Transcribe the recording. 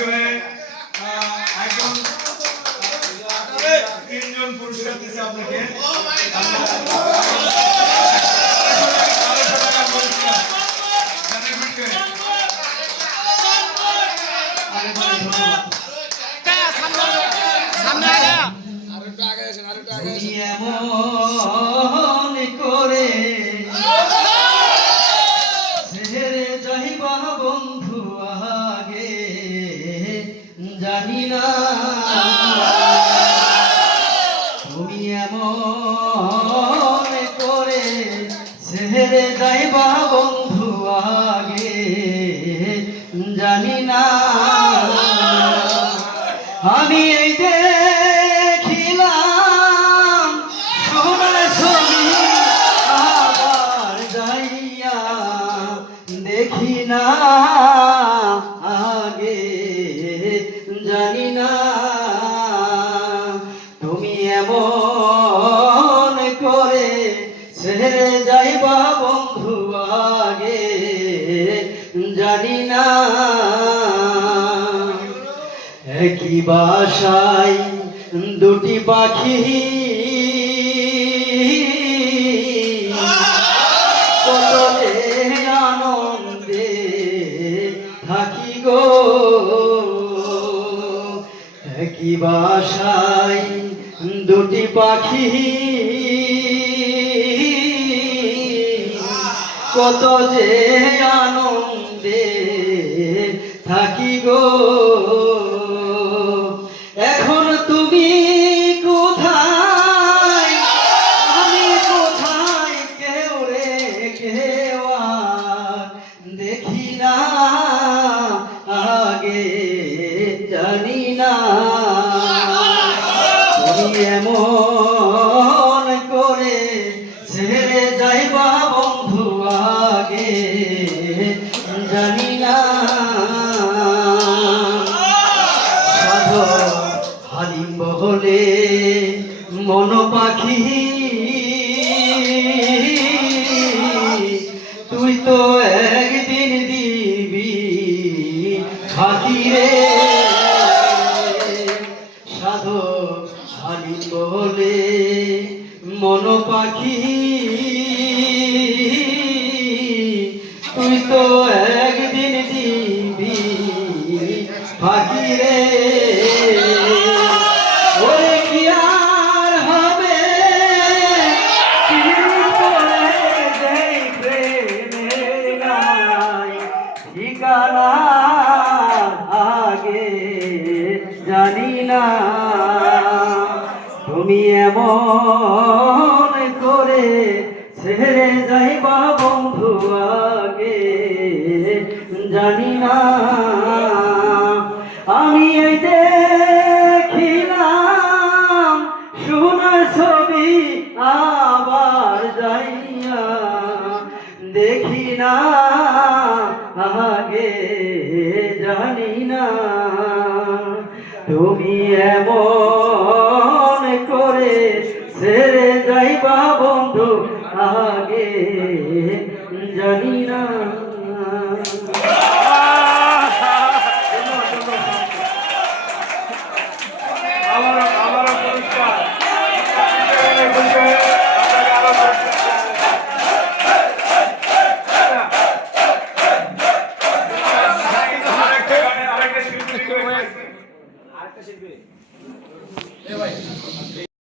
খুশি হয়ে একজন তিনজন পুরস্কার দিচ্ছে আপনাকে। এমন করে ছেড়ে যাইবা বন্ধু আগে জানি না, তুমি এমন করে ছেড়ে যাইবা বন্ধু আগে জানি না। আমি এই দেখিলাম সোনার ছবি আবার যাইয়া দেখি না আগে জানি না, তুমি এমন করে ছেড়ে যাইবা বন্ধু আগে জানি না। একই বাসায় দুটি পাখি কত যে আনন্দে থাকি গো, একই বাসায় দুটি পাখি কত যে আনন্দে থাকি গো। এখন তুমি কোথায় আমি কোথায় কেউ রে কেউ দেখি না আগে জানি না, তুমি এমন করে ছেড়ে যাইবা বন্ধু আগে জানি না। হালিম বহলে মন পাখি তুই তো একদিন দিবি ফাঁকি রে, সাধো হালিম বহলে মন পাখি তুই তো একদিন দিবি ফাঁকি রে। ওরে কি আর হবে ঠিকানা আগে জানি না, তুমি এমন করে ছেড়ে যাইবা বন্ধু আগে জানি না। আমি এই দেখিলাম সোনার ছবি আবার যাইয়া দেখি না আগে জানি না, তুমি এমন করে ছেড়ে যাইবা বন্ধু আগে জানি না। আরেকটা শিল্পী